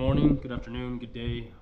morning, good afternoon, good day,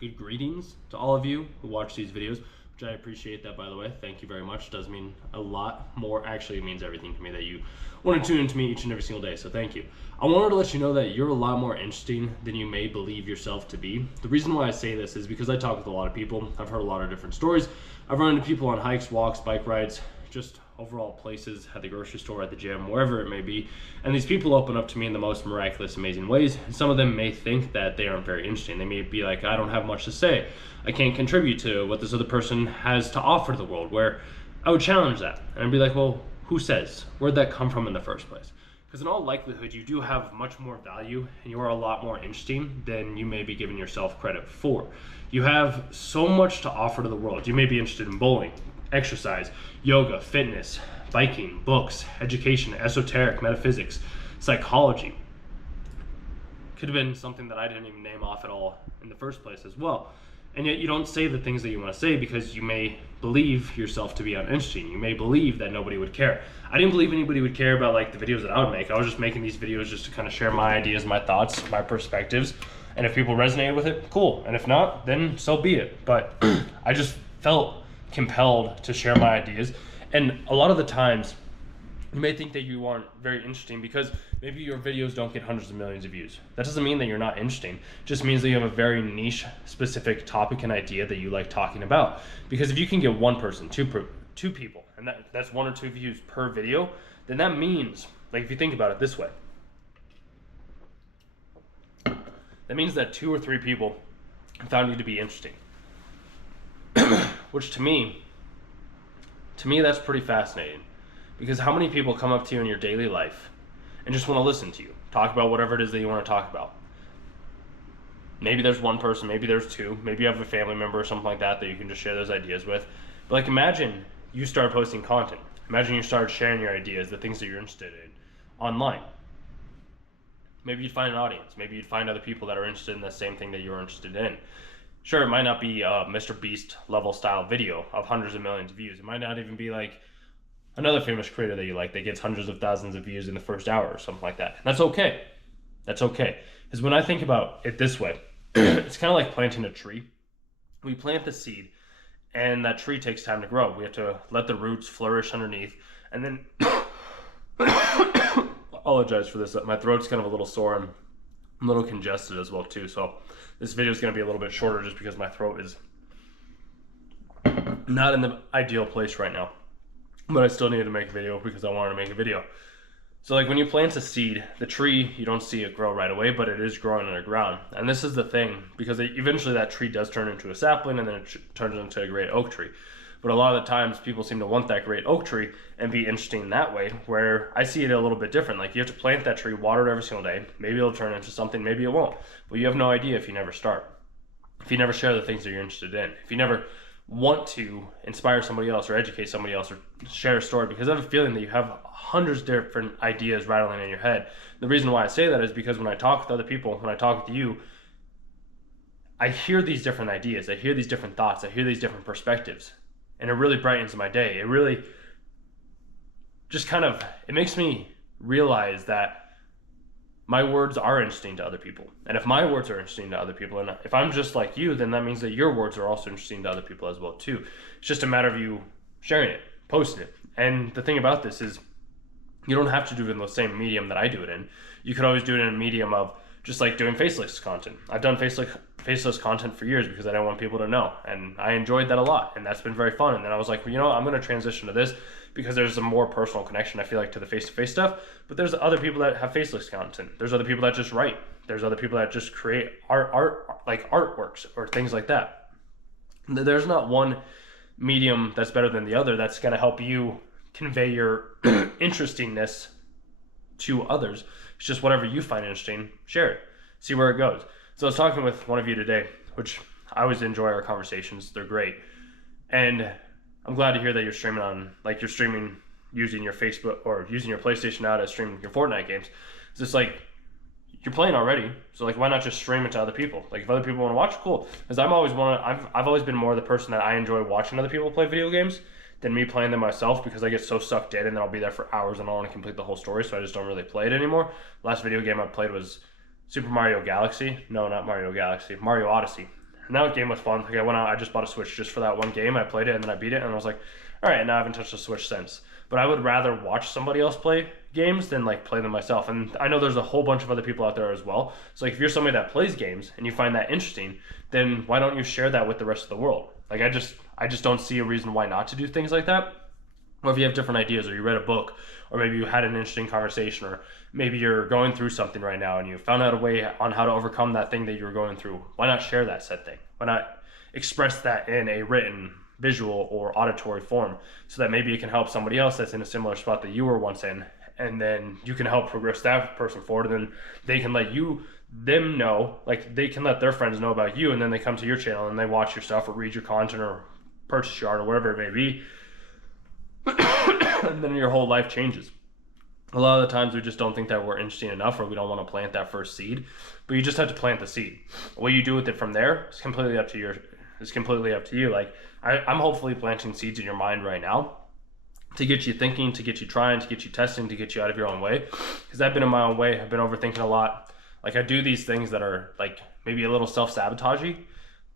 good greetings to all of you who watch these videos, which I appreciate that, by the way. Thank you very much. It does mean a lot more. Actually, it means everything to me that you want to tune into me each and every single day, so thank you. I wanted to let you know that you're a lot more interesting than you may believe yourself to be. The reason why I say this is because I talk with a lot of people. I've heard a lot of different stories. I've run into people on hikes, walks, bike rides, just overall places, at the grocery store, at the gym, wherever it may be. And these people open up to me in the most miraculous, amazing ways. And some of them may think that they aren't very interesting. They may be like, I don't have much to say. I can't contribute to what this other person has to offer to the world, where I would challenge that. And I'd be like, well, who says? Where'd that come from in the first place? Because in all likelihood, you do have much more value and you are a lot more interesting than you may be giving yourself credit for. You have so much to offer to the world. You may be interested in bowling, exercise, yoga, fitness, biking, books, education, esoteric, metaphysics, psychology. Could have been something that I didn't even name off at all in the first place as well. And yet you don't say the things that you want to say because you may believe yourself to be uninteresting. You may believe that nobody would care. I didn't believe anybody would care about like the videos that I would make. I was just making these videos just to kind of share my ideas, my thoughts, my perspectives. And if people resonated with it, cool. And if not, then so be it. But I just felt compelled to share my ideas. And a lot of the times you may think that you aren't very interesting because maybe your videos don't get hundreds of millions of views. That doesn't mean that you're not interesting. It just means that you have a very niche specific topic and idea that you like talking about. Because if you can get one person, two people, and that's 1 or 2 views per video, then that means, like if you think about it this way, that means that 2 or 3 people found you to be interesting. Which to me that's pretty fascinating, because how many people come up to you in your daily life and just want to listen to you talk about whatever it is that you want to talk about? Maybe there's one person, maybe there's 2, maybe you have a family member or something like that you can just share those ideas with. But like, imagine you start posting content, imagine you start sharing your ideas, the things that you're interested in online. Maybe you'd find an audience, maybe you'd find other people that are interested in the same thing that you're interested in. Sure, it might not be a Mr. Beast level style video of hundreds of millions of views. It might not even be like another famous creator that you like that gets hundreds of thousands of views in the first hour or something like that. And that's okay. That's okay. Because when I think about it this way, it's kind of like planting a tree. We plant the seed and that tree takes time to grow. We have to let the roots flourish underneath. And then, apologize for this. My throat's kind of a little sore and I'm a little congested as well too. So this video is going to be a little bit shorter just because my throat is not in the ideal place right now. But I still needed to make a video because I wanted to make a video. So like when you plant a seed, the tree, you don't see it grow right away, but it is growing underground. And this is the thing, because eventually that tree does turn into a sapling and then it turns into a great oak tree. But a lot of the times people seem to want that great oak tree and be interesting that way, where I see it a little bit different. Like you have to plant that tree, water it every single day. Maybe it'll turn into something, maybe it won't. But you have no idea if you never start. If you never share the things that you're interested in. If you never want to inspire somebody else or educate somebody else or share a story, because I have a feeling that you have hundreds of different ideas rattling in your head. The reason why I say that is because when I talk with other people, when I talk with you, I hear these different ideas. I hear these different thoughts. I hear these different perspectives. And it really brightens my day. It really just it makes me realize that my words are interesting to other people. And if my words are interesting to other people, and if I'm just like you, then that means that your words are also interesting to other people as well too. It's just a matter of you sharing it, posting it. And the thing about this is you don't have to do it in the same medium that I do it in. You could always do it in a medium of just like doing faceless content. I've done faceless content for years because I don't want people to know. And I enjoyed that a lot. And that's been very fun. And then I was like, well, I'm going to transition to this because there's a more personal connection, I feel like, to the face-to-face stuff. But there's other people that have faceless content. There's other people that just write. There's other people that just create art like artworks or things like that. There's not one medium that's better than the other that's going to help you convey your interestingness to others. It's just whatever you find interesting, share it. See where it goes. So I was talking with one of you today, which I always enjoy our conversations. They're great. And I'm glad to hear that you're streaming using your Facebook or using your PlayStation now to stream your Fortnite games. It's just like, you're playing already, so like why not just stream it to other people? Like if other people want to watch, cool. Because I've always been more the person that I enjoy watching other people play video games than me playing them myself, because I get so sucked in and then I'll be there for hours and I want to complete the whole story, so I just don't really play it anymore. Last video game I played was Super Mario Galaxy. No, not Mario Galaxy. Mario Odyssey. And that game was fun. Like I went out, I just bought a Switch just for that one game. I played it and then I beat it, and I was like, all right, now I haven't touched the Switch since. But I would rather watch somebody else play games than like play them myself. And I know there's a whole bunch of other people out there as well. So like if you're somebody that plays games and you find that interesting, then why don't you share that with the rest of the world? Like I just don't see a reason why not to do things like that. Or if you have different ideas, or you read a book, or maybe you had an interesting conversation, or maybe you're going through something right now and you found out a way on how to overcome that thing that you were going through, why not share that said thing? Why not express that in a written, visual, or auditory form, so that maybe it can help somebody else that's in a similar spot that you were once in, and then you can help progress that person forward, and then they can let them know, like they can let their friends know about you, and then they come to your channel and they watch your stuff or read your content or purchase your art or whatever it may be. And then your whole life changes. A lot of the times we just don't think that we're interesting enough, or we don't want to plant that first seed, but you just have to plant the seed. What you do with it from there is completely up to you. Like I'm hopefully planting seeds in your mind right now to get you thinking, to get you trying, to get you testing, to get you out of your own way, because I've been in my own way. I've been overthinking a lot. Like I do these things that are like maybe a little self-sabotagey,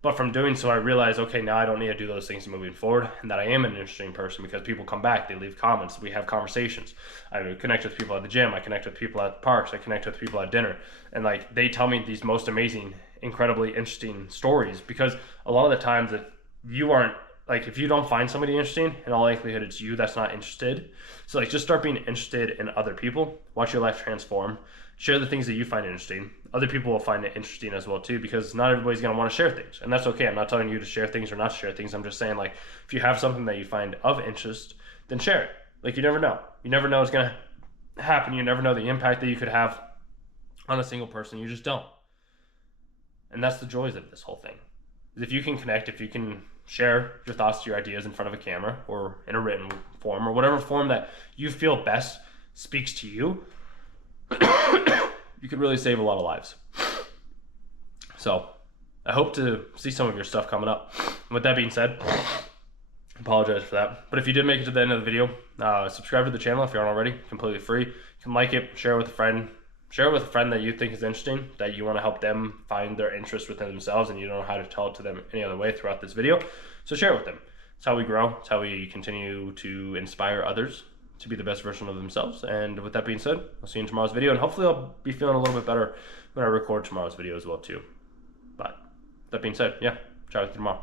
but from doing so, I realize, okay, now I don't need to do those things moving forward, and that I am an interesting person because people come back, they leave comments, we have conversations. I connect with people at the gym, I connect with people at the parks, I connect with people at dinner, and like they tell me these most amazing, incredibly interesting stories, because a lot of the times if you don't find somebody interesting, in all likelihood it's you that's not interested. So like just start being interested in other people, watch your life transform, share the things that you find interesting. Other people will find it interesting as well too, because not everybody's going to want to share things, and that's okay. I'm not telling you to share things or not share things. I'm just saying, like, if you have something that you find of interest, then share it. Like, you never know what's going to happen. You never know the impact that you could have on a single person. You just don't. And that's the joys of this whole thing. If you can connect, if you can share your thoughts, your ideas in front of a camera or in a written form or whatever form that you feel best speaks to you, you could really save a lot of lives. So I hope to see some of your stuff coming up. With that being said, I apologize for that. But if you did make it to the end of the video, subscribe to the channel if you aren't already, completely free. You can like it, share it with a friend. Share it with a friend that you think is interesting, that you want to help them find their interest within themselves, and you don't know how to tell it to them any other way throughout this video. So share it with them. It's how we grow. It's how we continue to inspire others to be the best version of themselves. And with that being said, I'll see you in tomorrow's video, and hopefully I'll be feeling a little bit better when I record tomorrow's video as well too. But that being said, yeah, chat with you tomorrow.